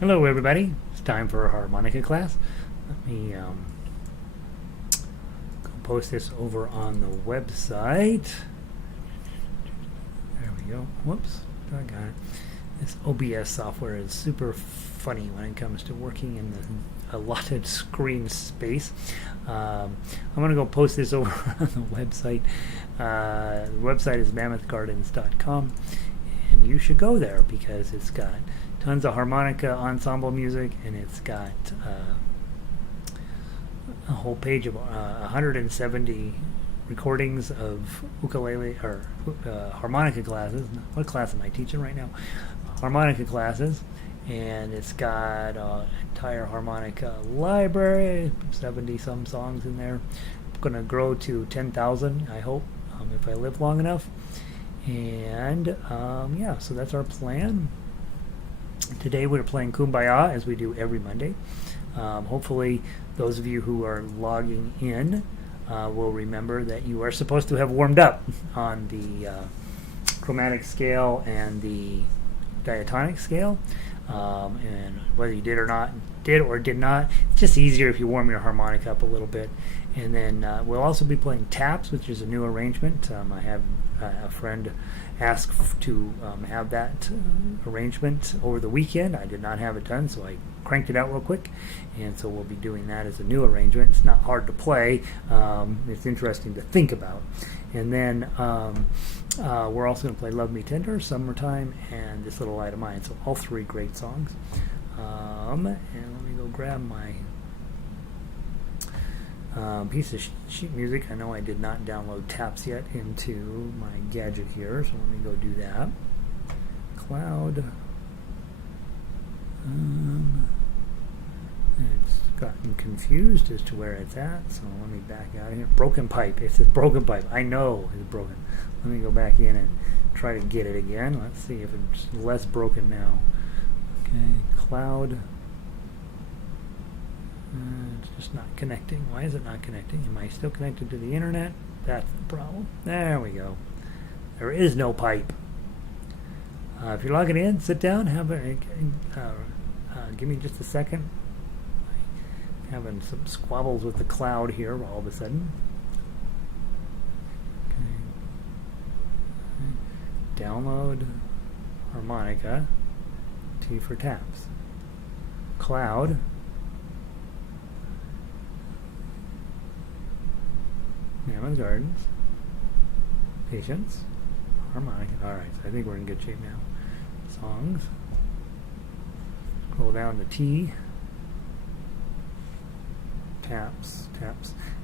Hello, everybody. It's time for a harmonica class. Let me go post this over on the website. There we go. Whoops, I got it. This OBS software is super funny when it comes to working in the allotted screen space. I'm going to go post this over on the website. The website is mammothgardens.com, and you should go there because it's got tons of harmonica ensemble music, and it's got a whole page of 170 recordings of ukulele or harmonica classes. What class am I teaching right now? Harmonica classes, and it's got an entire harmonica library, 70 some songs in there. I'm going to grow to 10,000, I hope, if I live long enough. And yeah, so that's our plan. Today we're playing Kumbaya, as we do every Monday. Hopefully those of you who are logging in will remember that you are supposed to have warmed up on the chromatic scale and the diatonic scale. And whether you did or did not, it's just easier if you warm your harmonica up a little bit. And then we'll also be playing taps, which is a new arrangement. I have a friend ask to have that arrangement over the weekend. I did not have it done, so I cranked it out real quick, and so we'll be doing that as a new arrangement. It's not hard to play. It's interesting to think about. And then we're also going to play Love Me Tender, Summertime, and This Little Light of Mine. So all three great songs. And let me go grab my piece of sheet music. I know I did not download taps yet into my gadget here, so let me go do that. Cloud. It's gotten confused as to where it's at, so let me back out of here. Broken pipe. It says broken pipe. I know it's broken. Let me go back in and try to get it again. Let's see if it's less broken now. Okay, cloud. It's just not connecting. Why is it not connecting? Am I still connected to the internet? That's the problem. There we go. There is no pipe. If you're logging in, sit down. Give me just a second. I'm having some squabbles with the cloud here all of a sudden. Okay. Download harmonica. T for taps. Cloud. Mammoth Gardens, Patience, Harmonica. Alright, so I think we're in good shape now. Songs. Scroll down to T. Taps.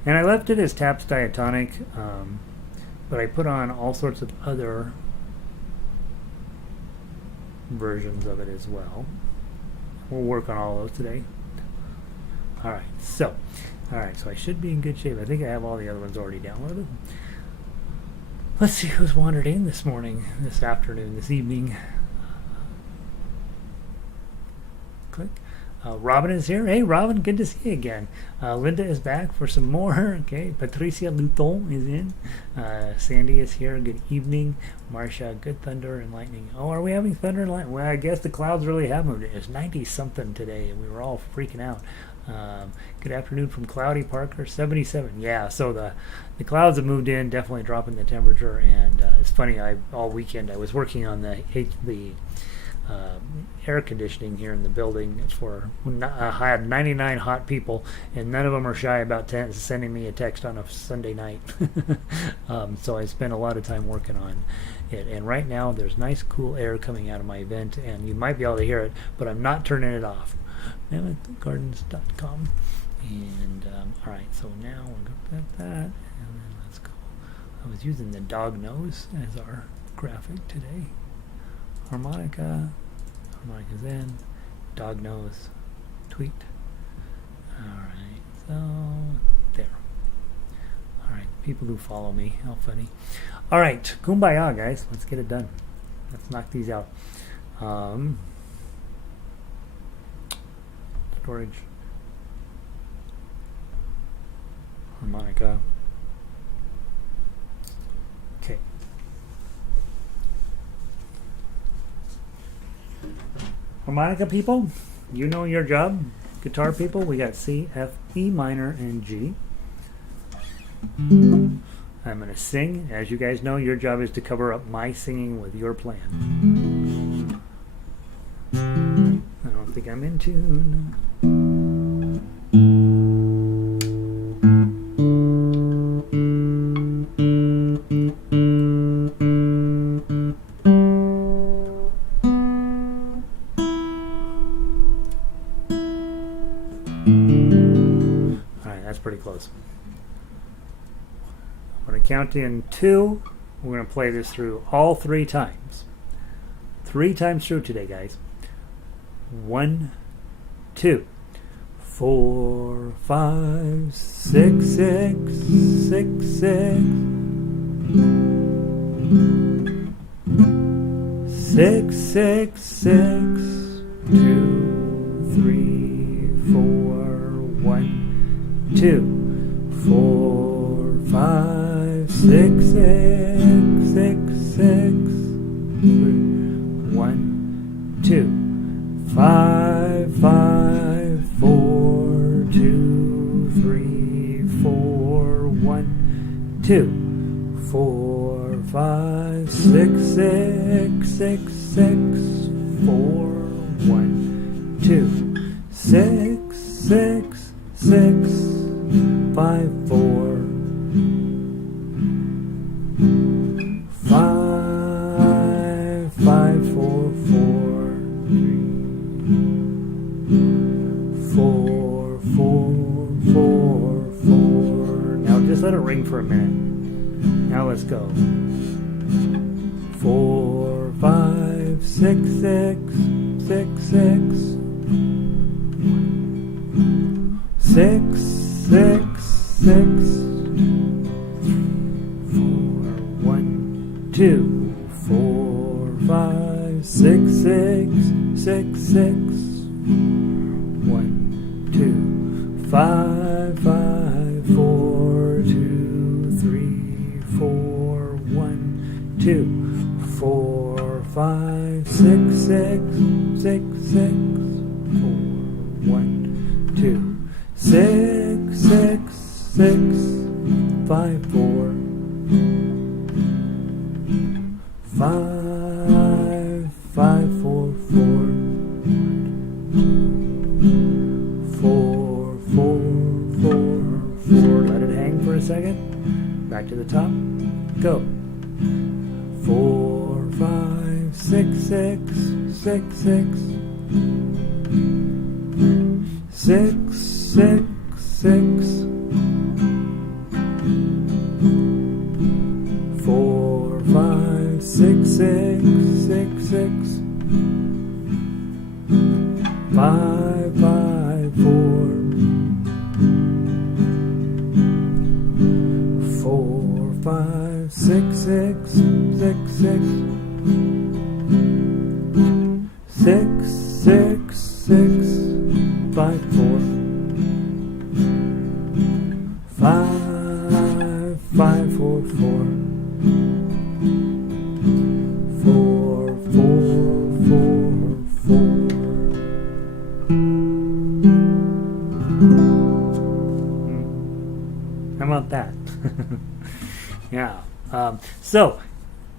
And I left it as Taps Diatonic, but I put on all sorts of other versions of it as well. We'll work on all those today. Alright, so I should be in good shape. I think I have all the other ones already downloaded. Let's see who's wandered in this morning, this afternoon, this evening. Click. Robin is here. Hey, Robin, good to see you again. Linda is back for some more. Okay, Patricia Luton is in. Sandy is here. Good evening. Marcia, good thunder and lightning. Oh, are we having thunder and lightning? Well, I guess the clouds really have moved. It's 90-something today, and we were all freaking out. Good afternoon from Cloudy Parker, 77. Yeah, so the clouds have moved in, definitely dropping the temperature. And it's funny, all weekend I was working on the air conditioning here in the building. I had 99 hot people, and none of them are shy about sending me a text on a Sunday night. So I spent a lot of time working on it. And right now there's nice cool air coming out of my vent, and you might be able to hear it, but I'm not turning it off. mammothgardens.com. And alright, so now we're going to put that, and then let's go. I was using the dog nose as our graphic today. Harmonica, harmonica's in, dog nose, tweet. Alright, so there. Alright, people who follow me, how funny. Alright, Kumbaya, guys, let's get it done. Let's knock these out. Storage, harmonica. Okay. Harmonica people, you know your job, guitar people. We got C, F, E minor, and G. I'm going to sing. As you guys know, your job is to cover up my singing with your plan. I don't think I'm in tune. Alright, that's pretty close. I'm going to count in 2. We're going to play this through all 3 times. 3 times through today, guys. 1, 2, 4, 5, 6, 6, 6, 6. 6, 6, 6, 2, 3, 4, 1, 2, 4, 5, 6, 6, 6, 6, 1, 2, 5, 5, 4, 2, 3, 4, 1, 2, 4, 5, 6, 6, 6, 6, 4, 1, 2, 6, 6, 6, 5, 4, 5, 5, 4, 4, 4, 4, 4, 4. Now just let it ring for a minute. Now let's go. 4, 5, 6, 6, 6, 6, 6, 6, 6, 4, 1, 2, 4, 5, 6, 6, 6, 6, 1, 2, 5, 5, 4, 2, 3, 4, 1, 2, 4, 5, 6, 6, 6, 6, 4, 1, 2, 6, 6, 6, 5, 4, 5, 5, 4, 4, 4, 4, 4, 4. Let it hang for a second. Back to the top. Go. 4, 5, 6, 6, 6, 6, 6, 6, 6, 4, 5, 6, 6, 6, 6, 5, 5, 4, 4, 5, 6, 6, 6, 6, 6, 6, 6, 5, 4, 5, 5, 4, 4, 4, 4, 4, 4. How about that? Yeah. So,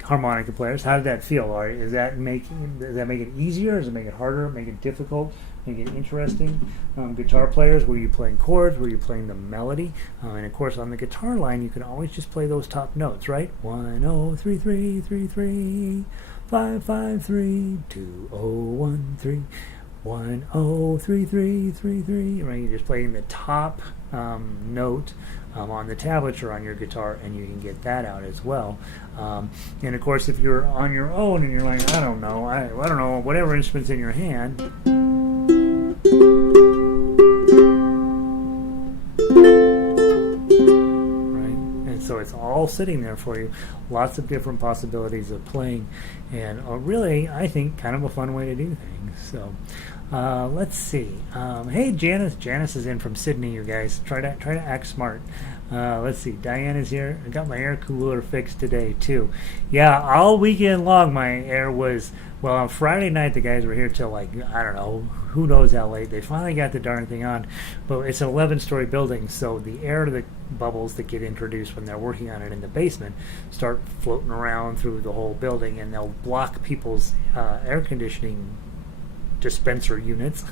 harmonica players, how did that feel? Does that make it easier? Does it make it harder? Make it difficult? Make it interesting? Guitar players, were you playing chords? Were you playing the melody? And of course, on the guitar line, you can always just play those top notes, right? 1 0 3 3 3 3 5 5 3 2 0 1 3 1 0 3 3 3 3. Right? You're just playing the top note on the tablature on your guitar, and you can get that out as well. And of course, if you're on your own and you're like, I don't know, whatever instrument's in your hand. Right? And so it's all sitting there for you. Lots of different possibilities of playing, and really, I think, kind of a fun way to do things. So let's see. Hey, Janice. Janice is in from Sydney, you guys. Try to act smart. Let's see. Diana's here. I got my air cooler fixed today, too. Yeah, all weekend long, my air was Well, on Friday night, the guys were here till like, I don't know, who knows how late. They finally got the darn thing on. But it's an 11-story building, so the air the bubbles that get introduced when they're working on it in the basement start floating around through the whole building, and they'll block people's air conditioning dispenser units.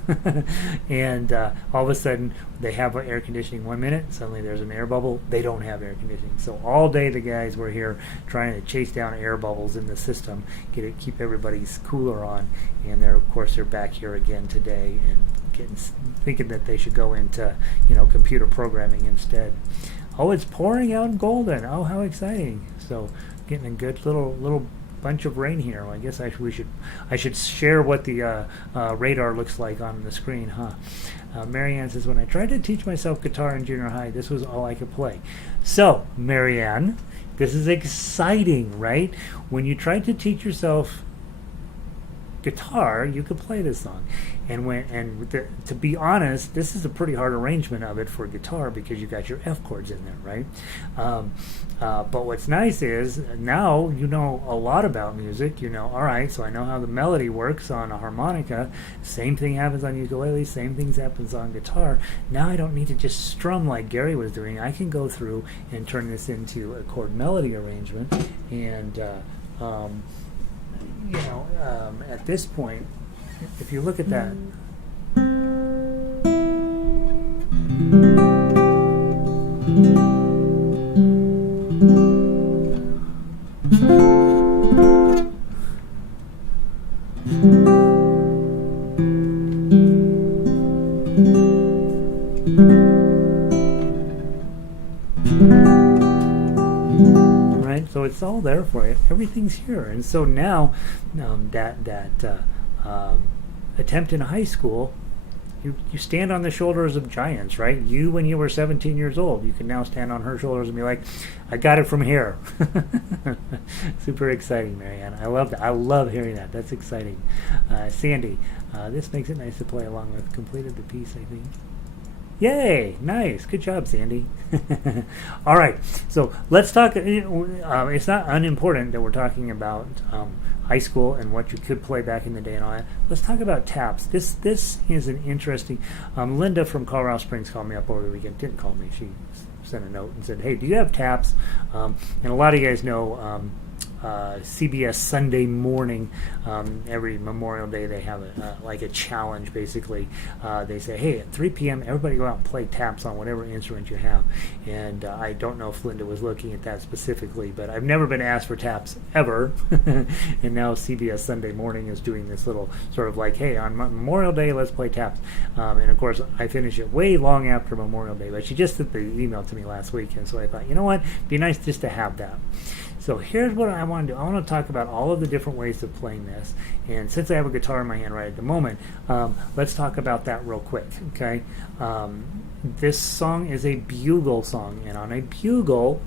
And all of a sudden they have air conditioning 1 minute, suddenly there's an air bubble. They don't have air conditioning. So all day the guys were here trying to chase down air bubbles in the system, keep everybody's cooler on. And they're back here again today and thinking that they should go into computer programming instead. Oh, it's pouring out in Golden. Oh, how exciting. So getting a good little bunch of rain here. Well, I guess I should share what the radar looks like on the screen, huh? Marianne says, when I tried to teach myself guitar in junior high, this was all I could play. So, Marianne, this is exciting, right? When you tried to teach yourself guitar, you could play this song. To be honest, this is a pretty hard arrangement of it for guitar because you got your F chords in there, right? But what's nice is now you know a lot about music. All right, so I know how the melody works on a harmonica. Same thing happens on ukulele. Same things happens on guitar. Now I don't need to just strum like Gary was doing. I can go through and turn this into a chord melody arrangement. And at this point, if you look at that, so it's all there for you. Everything's here. And so now that attempt in high school, you stand on the shoulders of giants, right? You, when you were 17 years old, you can now stand on her shoulders and be like, I got it from here. Super exciting, Marianne. I love that. I love hearing that. That's exciting. Sandy, this makes it nice to play along with. Completed the piece, I think. Yay! Nice. Good job, Sandy. All right. So let's talk. It's not unimportant that we're talking about high school and what you could play back in the day and all that. Let's talk about taps. This is an interesting. Linda from Colorado Springs called me up over the weekend. Didn't call me. She sent a note and said, "Hey, do you have taps?" And a lot of you guys know. CBS Sunday morning, every Memorial Day they have a challenge. Basically, they say, hey, at 3 p.m. everybody go out and play taps on whatever instrument you have. And I don't know if Linda was looking at that specifically, but I've never been asked for taps ever. And now CBS Sunday morning is doing this little sort of like, hey, on Memorial Day let's play taps. And of course I finish it way long after Memorial Day, but she just sent the email to me last week, and so I thought, you know what, it'd be nice just to have that. So here's what I want to do. I want to talk about all of the different ways of playing this. And since I have a guitar in my hand right at the moment, let's talk about that real quick, okay? This song is a bugle song. And on a bugle,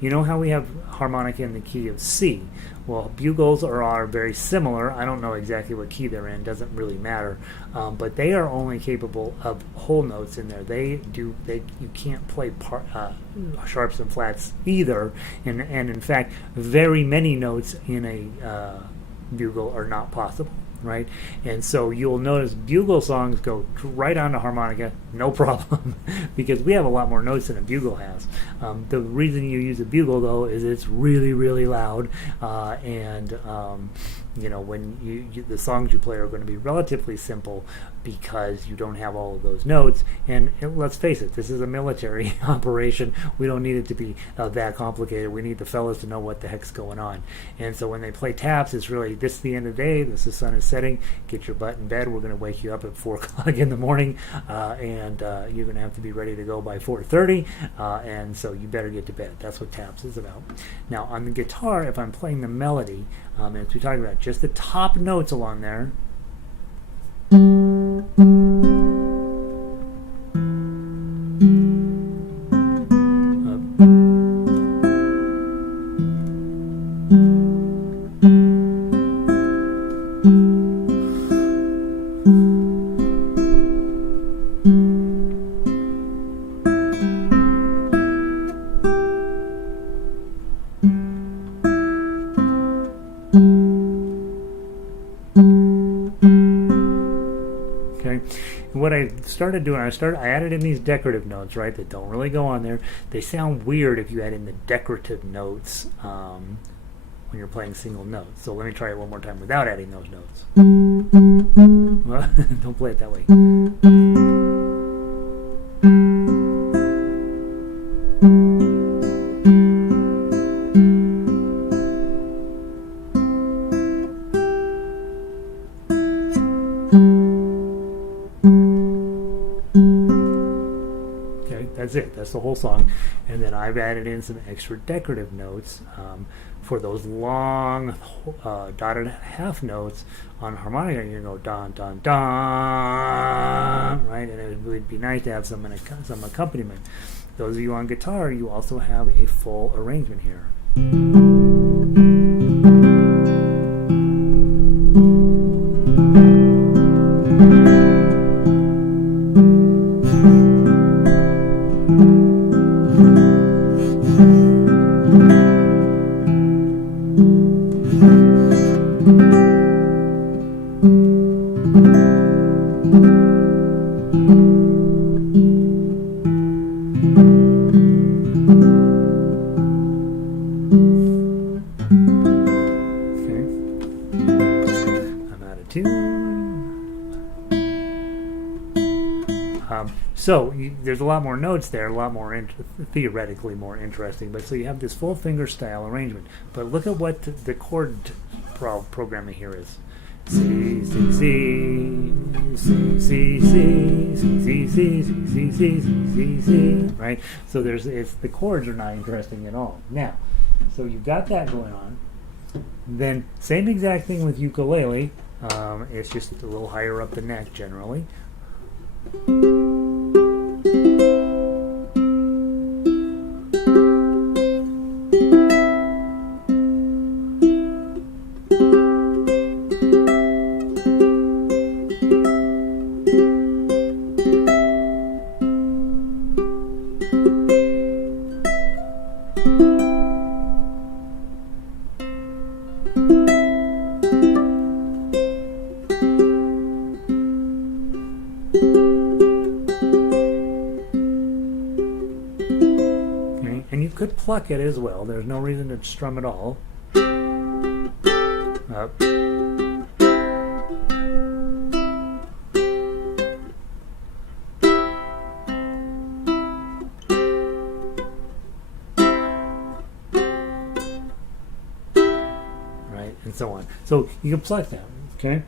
you know how we have harmonica in the key of C? Well, bugles are very similar. I don't know exactly what key they're in. Doesn't really matter. But they are only capable of whole notes in there. You can't play sharps and flats either. And in fact, very many notes in a bugle are not possible. Right? And so you'll notice bugle songs go right on to harmonica, no problem, because we have a lot more notes than a bugle has. The reason you use a bugle, though, is it's really, really loud, and when the songs you play are going to be relatively simple because you don't have all of those notes. And let's face it, this is a military operation. We don't need it to be that complicated. We need the fellas to know what the heck's going on. And so when they play taps, it's really, this is the end of the day, the sun is setting, get your butt in bed, we're going to wake you up at 4 o'clock in the morning, and you're going to have to be ready to go by 4:30, and so you better get to bed. That's what taps is about. Now on the guitar, if I'm playing the melody, and as we talked about, just the top notes along there, Okay, and what I started doing, I added in these decorative notes, right, that don't really go on there. They sound weird if you add in the decorative notes when you're playing single notes. So let me try it one more time without adding those notes. Well, don't play it that way. That's it. That's the whole song. And then I've added in some extra decorative notes for those long dotted half notes on harmonica. You go don, don, don, right? And it would be nice to have some accompaniment. Those of you on guitar, you also have a full arrangement here. So there's a lot more notes there, a lot more theoretically more interesting. But so you have this full finger style arrangement. But look at what the chord programming here is. C, C, C, C, C, C, C, C, C, C, C, C, C, C, right? So the chords are not interesting at all. Now, so you've got that going on. Then same exact thing with ukulele. It's just a little higher up the neck generally. Could pluck it as well. There's no reason to strum it all. Up. Right, and so on. So you can pluck that, okay?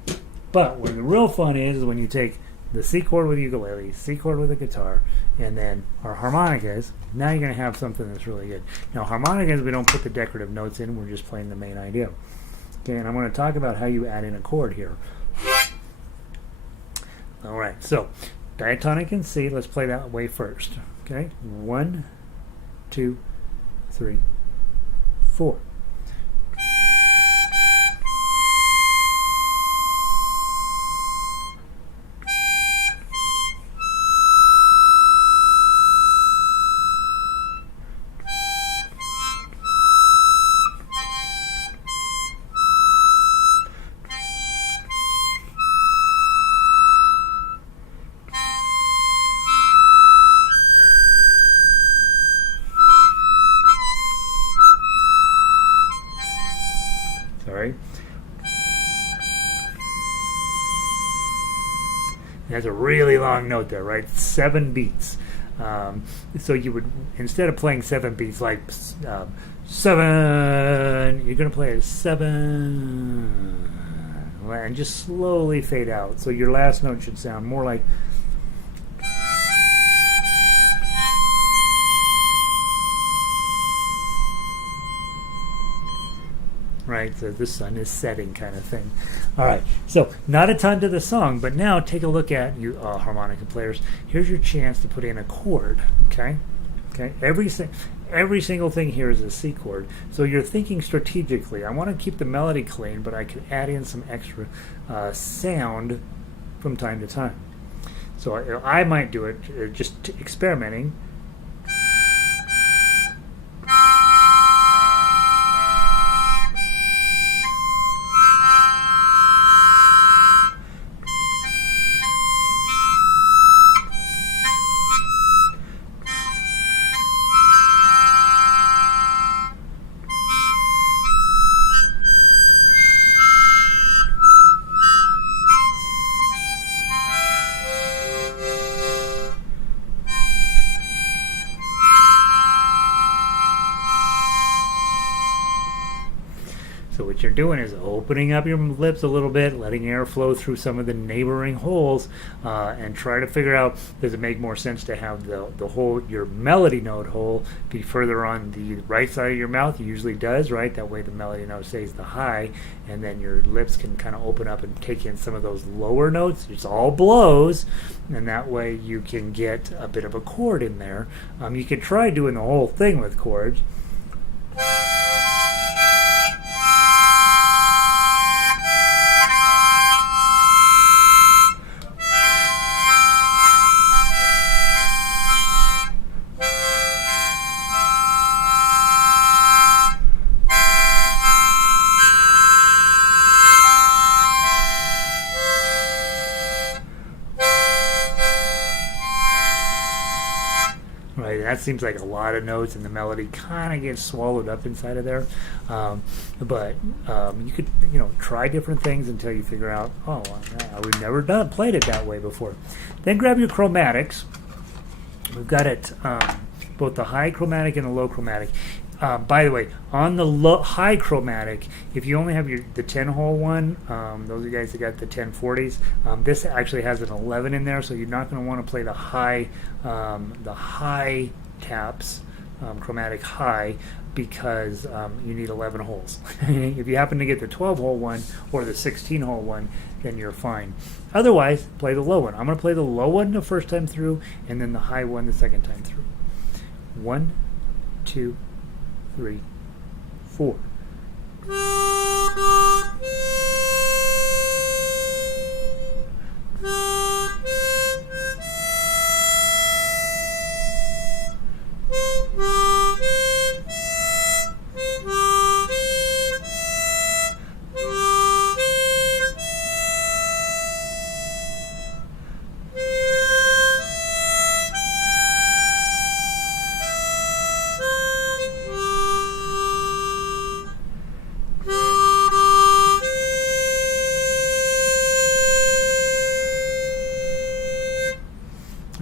But where the real fun is when you take the C chord with ukulele, C chord with a guitar, and then our harmonicas. Now you're going to have something that's really good. Now harmonicas, we don't put the decorative notes in, we're just playing the main idea. Okay, and I'm going to talk about how you add in a chord here. Alright, so diatonic and C, let's play that way first. Okay, 1, 2, 3, 4. Sorry. That's a really long note there, right? 7 beats. So you would, instead of playing 7 beats like 7, you're going to play a 7 and just slowly fade out. So your last note should sound more like right, so the sun is setting kind of thing. All right, so not a ton to the song, but now take a look at you harmonica players. Here's your chance to put in a chord, okay? Okay, every single thing here is a C chord, so you're thinking strategically. I want to keep the melody clean, but I could add in some extra sound from time to time. So I might do it just experimenting. what you're doing is opening up your lips a little bit, letting air flow through some of the neighboring holes, and try to figure out, does it make more sense to have the hole, your melody note hole, be further on the right side of your mouth? It usually does, right? That way the melody note stays the high, and then your lips can kind of open up and take in some of those lower notes. It's all blows, and that way you can get a bit of a chord in there. You could try doing the whole thing with chords. Right, that seems like a lot of notes, and the melody kind of gets swallowed up inside of there. But you could, try different things until you figure out, oh, we've never played it that way before. Then grab your chromatics. We've got it, both the high chromatic and the low chromatic. By the way, on the high chromatic, if you only have the 10-hole one, those of you guys that got the 1040s, this actually has an 11 in there, so you're not going to want to play the high taps, chromatic high, because you need 11 holes. If you happen to get the 12-hole one or the 16-hole one, then you're fine. Otherwise, play the low one. I'm going to play the low one the first time through, and then the high one the second time through. 1, 2, 3, 4.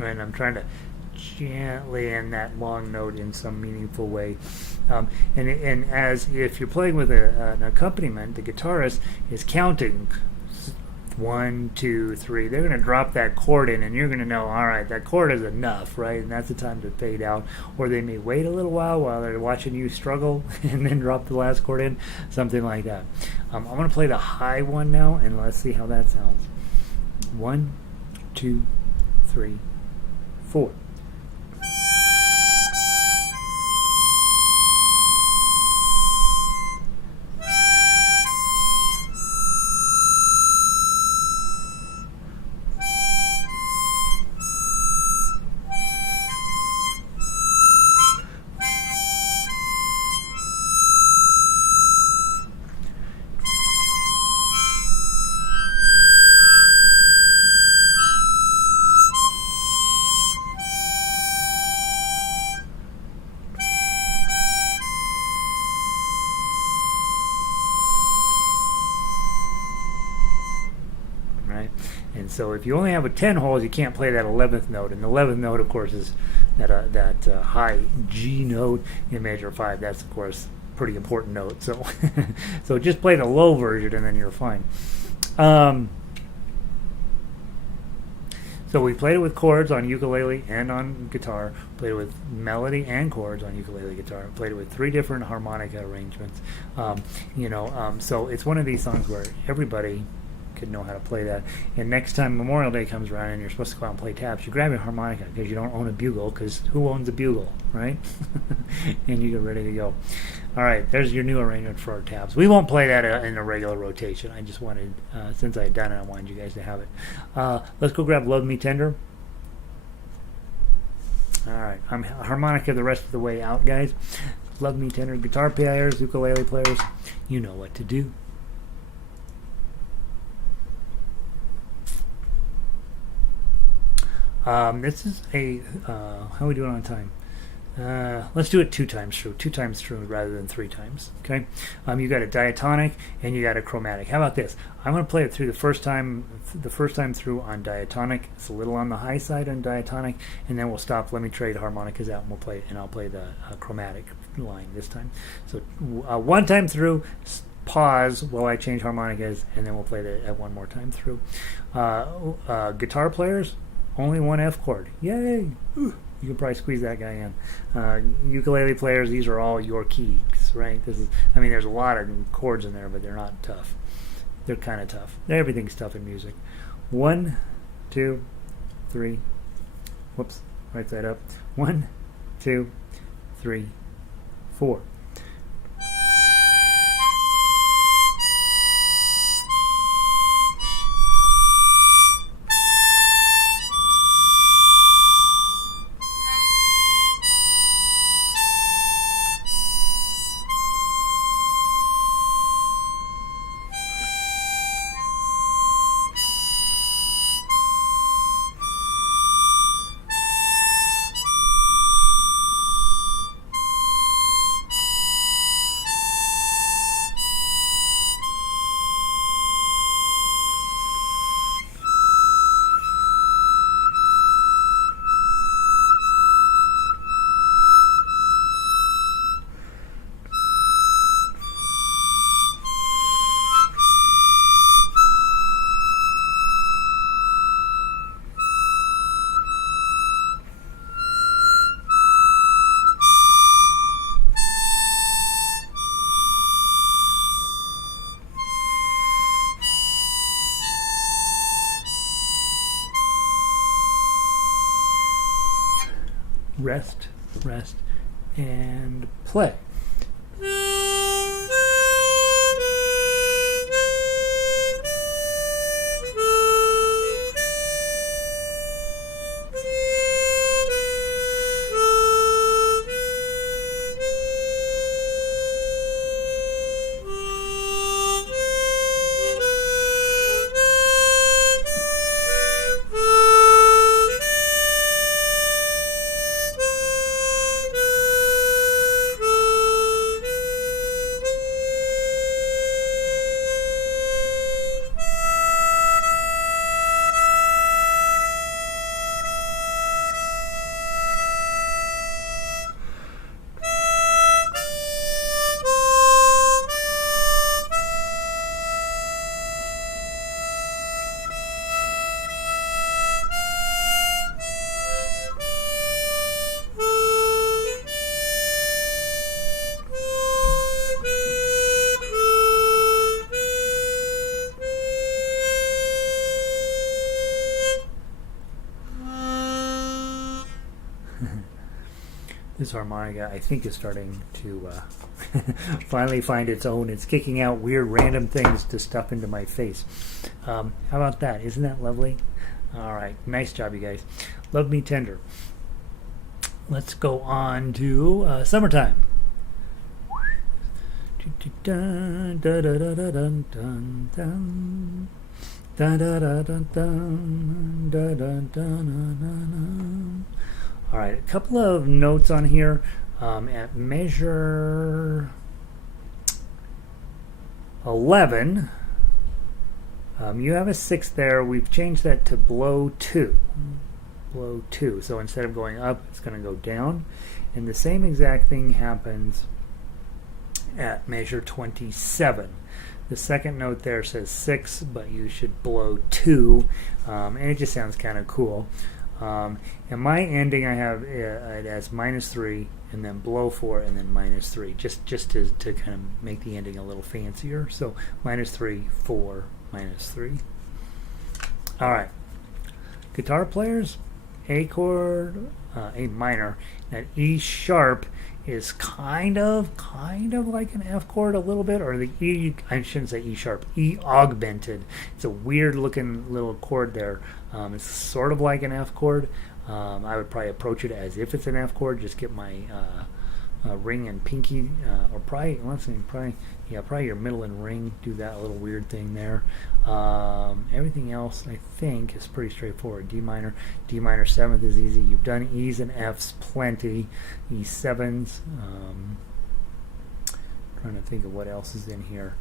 And I'm trying to gently end that long note in some meaningful way. And as if you're playing with an accompaniment, the guitarist is counting 1, 2, 3. They're going to drop that chord in, and you're going to know, all right, that chord is enough, right? And that's the time to fade out. Or they may wait a little while they're watching you struggle and then drop the last chord in, something like that. I'm going to play the high one now, and let's see how that sounds. 1, 2, 3, 4. And so if you only have 10 holes, you can't play that 11th note. And the 11th note, of course, is that high G note in major 5. That's, of course, a pretty important note. So, so just play the low version, and then you're fine. So we played it with chords on ukulele and on guitar. Played it with melody and chords on ukulele, guitar. Played it with 3 different harmonica arrangements. So it's one of these songs where everybody could know how to play that. And next time Memorial Day comes around and you're supposed to go out and play taps, you grab your harmonica, because you don't own a bugle, because who owns a bugle, right? And you get ready to go. All right, there's your new arrangement for our taps. We won't play that in a regular rotation. I just wanted, since I had done it, I wanted you guys to have it. Let's go grab Love Me Tender. All right, I'm harmonica the rest of the way out, guys. Love Me Tender. Guitar players, ukulele players, you know what to do. This is a, how are we doing on time? Let's do it 2 times through rather than 3 times, okay? You got a diatonic and you got a chromatic. How about this? I'm going to play it through the first time through on diatonic. It's a little on the high side on diatonic, and then we'll stop. Let me trade harmonicas out, and we'll play, and I'll play the chromatic line this time. So 1 time through, pause while I change harmonicas, and then we'll play that one more time through. Guitar players, only one F chord. Yay! Ooh, you can probably squeeze that guy in. Ukulele players, these are all your keys, right? There's a lot of chords in there, but they're not tough. They're kind of tough. Everything's tough in music. 1, 2, 3. Whoops, right side up. 1, 2, 3, 4. Rest, and play. This harmonica, I think, is starting to finally find its own. It's kicking out weird random things to stuff into my face. How about that? Isn't that lovely? All right. Nice job, you guys. Love Me Tender. Let's go on to Summertime. All right, a couple of notes on here. At measure 11, you have a 6 there. We've changed that to blow 2. Blow 2. So instead of going up, it's going to go down. And the same exact thing happens at measure 27. The second note there says 6, but you should blow 2. And it just sounds kind of cool. And my ending, I have it as -3, and then blow 4, and then -3, just to kind of make the ending a little fancier. So -3, 4, -3. All right. Guitar players, A chord, A minor, and E sharp is kind of like an F chord a little bit, or the E, I shouldn't say E sharp, E augmented. It's a weird looking little chord there. It's sort of like an F chord. I would probably approach it as if it's an F chord, just get my ring and pinky, or probably your middle and ring, do that little weird thing there. Everything else I think is pretty straightforward. D minor 7th is easy. You've done E's and F's plenty. E7s. Trying to think of what else is in here.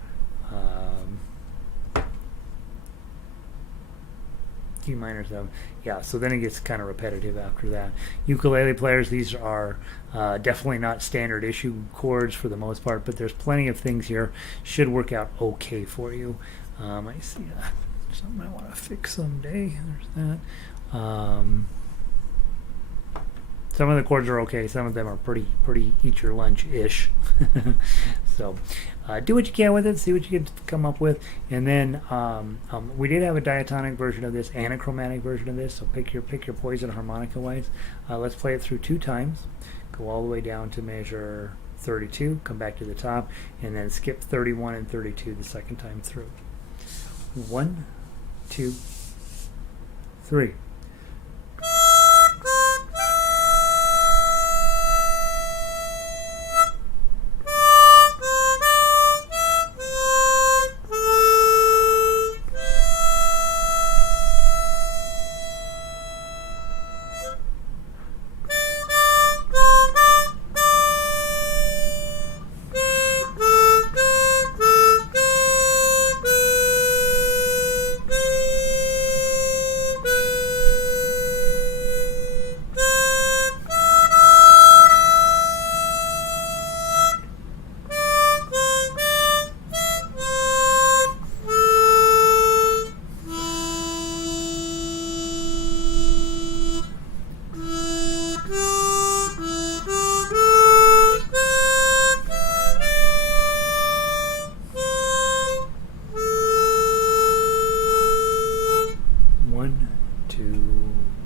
E minor 7. Yeah, so then it gets kind of repetitive after that. Ukulele players, these are definitely not standard issue chords for the most part, but there's plenty of things here. Should work out okay for you. I see something I want to fix someday. There's that. Some of the chords are okay. Some of them are pretty eat your lunch-ish. So do what you can with it. See what you can come up with. And then we did have a diatonic version of this and a chromatic version of this. So pick your poison harmonica-wise. Let's play it through 2 times. Go all the way down to measure 32. Come back to the top. And then skip 31 and 32 the second time through. 1, 2, 3.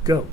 Go.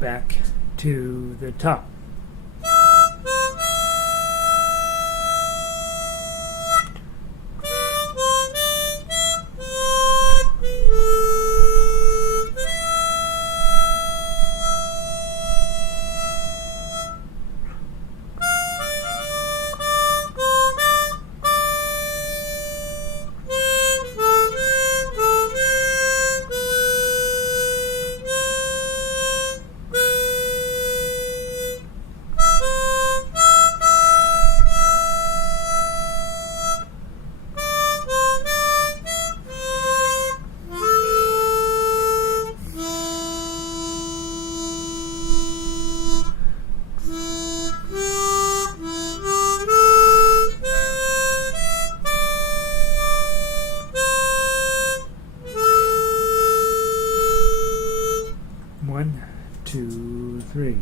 Back to the top. One, two, three.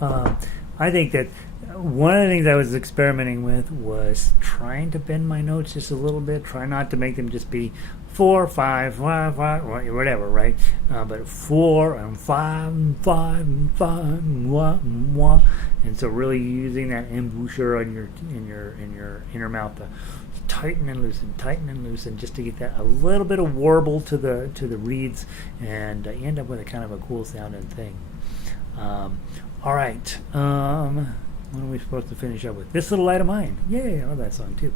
I think that one of the things I was experimenting with was trying to bend my notes just a little bit. Try not to make them just be 4, 5, 5, 5, whatever, right? But 4 and 5 and 5 and 5 and wah. And so really using that embouchure on your inner mouth to tighten and loosen, just to get that a little bit of warble to the reeds, and you end up with a kind of a cool sounding thing. All right. What are we supposed to finish up with? This Little Light of Mine. Yay, I love that song too.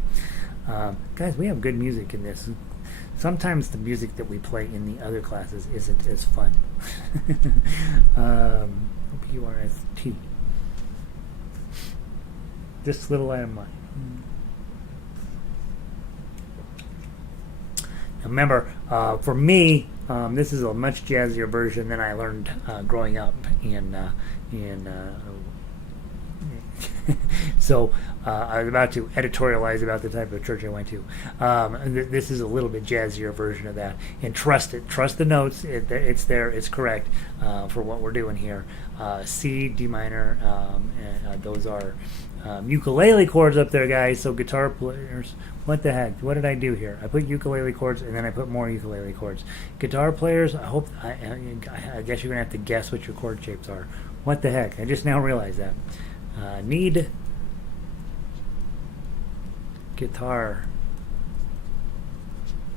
Guys, we have good music in this. Sometimes the music that we play in the other classes isn't as fun. P-U-R-S-T. This Little Light of Mine. Now remember, for me, this is a much jazzier version than I learned growing up in so I was about to editorialize about the type of church I went to. This is a little bit jazzier version of that. And trust it. Trust the notes. It's there. It's correct for what we're doing here. C, D minor. Those are ukulele chords up there, guys. So guitar players, what the heck? What did I do here? I put ukulele chords and then I put more ukulele chords. Guitar players, I guess you're going to have to guess what your chord shapes are. What the heck? I just now realized that. Need guitar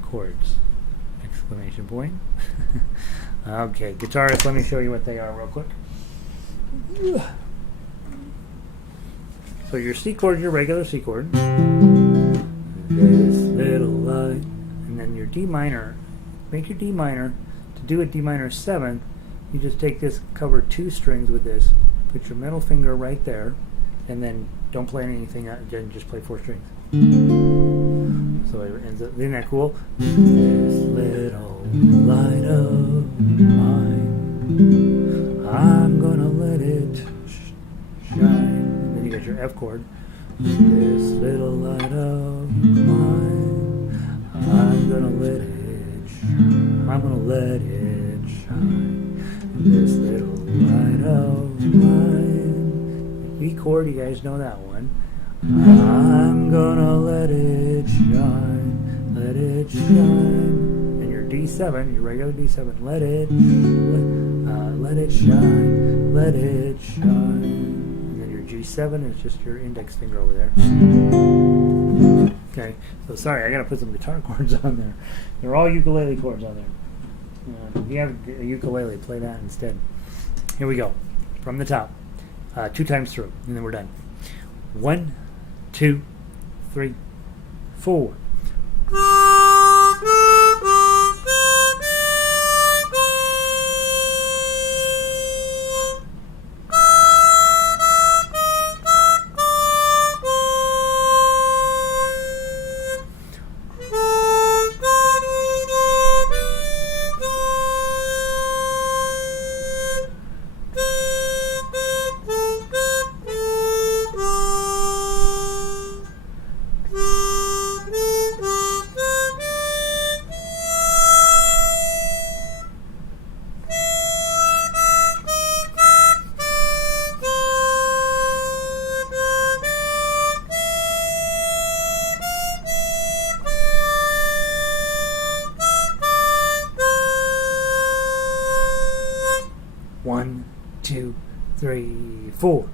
chords, exclamation point. Okay, guitarists, let me show you what they are real quick. So your C chord, your regular C chord, this little light, and then your D minor. Make your D minor. To do a D minor 7th, you just take this, cover 2 strings with this, put your middle finger right there, and then don't play anything, then just play 4 strings. So it ends up, isn't that cool? This little light of mine, I'm gonna let it shine. And then you got your F chord. This little light of mine, I'm gonna let it shine. I'm gonna let it shine. This little light of mine. E chord, you guys know that one. I'm gonna let it shine, let it shine. And your D7, your regular D7, let it shine, let it shine. And then your G7 is just your index finger over there. Okay, so sorry, I gotta put some guitar chords on there. They're all ukulele chords on there. If you have a ukulele, play that instead. Here we go, from the top, 2 times through, and then we're done. 1, 2, 3, 4. One, two, three, four.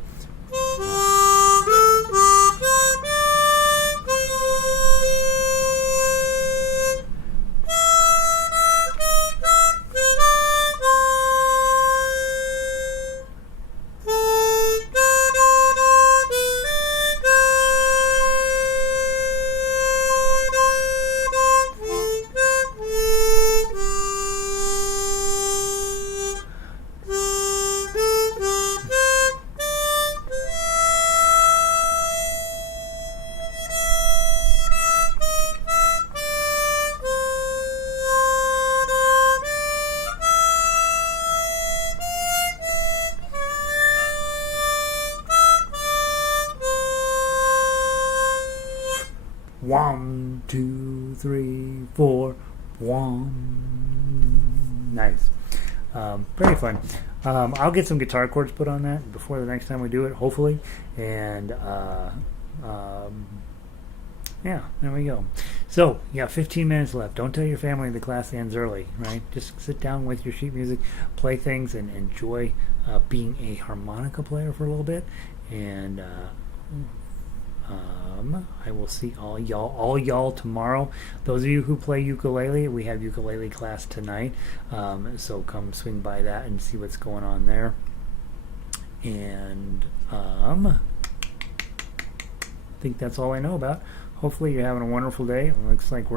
One, two, three, four. One. Nice. Very fun. I'll get some guitar chords put on that before the next time we do it, hopefully. And um, yeah, there we go. So, you got 15 minutes left. Don't tell your family the class ends early, right? Just sit down with your sheet music, play things, and enjoy being a harmonica player for a little bit. And I will see all y'all tomorrow. Those of you who play ukulele, we have ukulele class tonight. So come swing by that and see what's going on there. And I think that's all I know about. Hopefully you're having a wonderful day. It looks like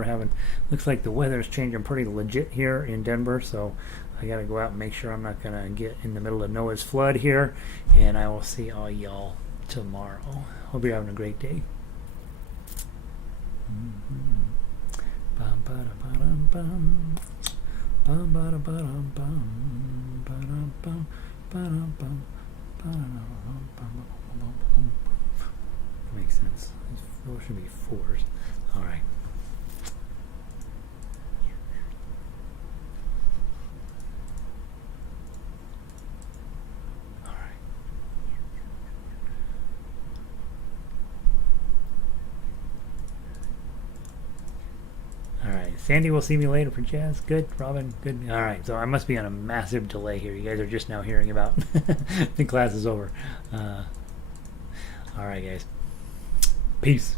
the weather's changing pretty legit here in Denver, so I gotta go out and make sure I'm not gonna get in the middle of Noah's flood here. And I will see all y'all tomorrow. Hope you're having a great day. Makes sense. Those should be fours. All right. Alright, Sandy will see me later for jazz. Good, Robin, good. Alright, so I must be on a massive delay here. You guys are just now hearing about the class is over. Alright, guys. Peace.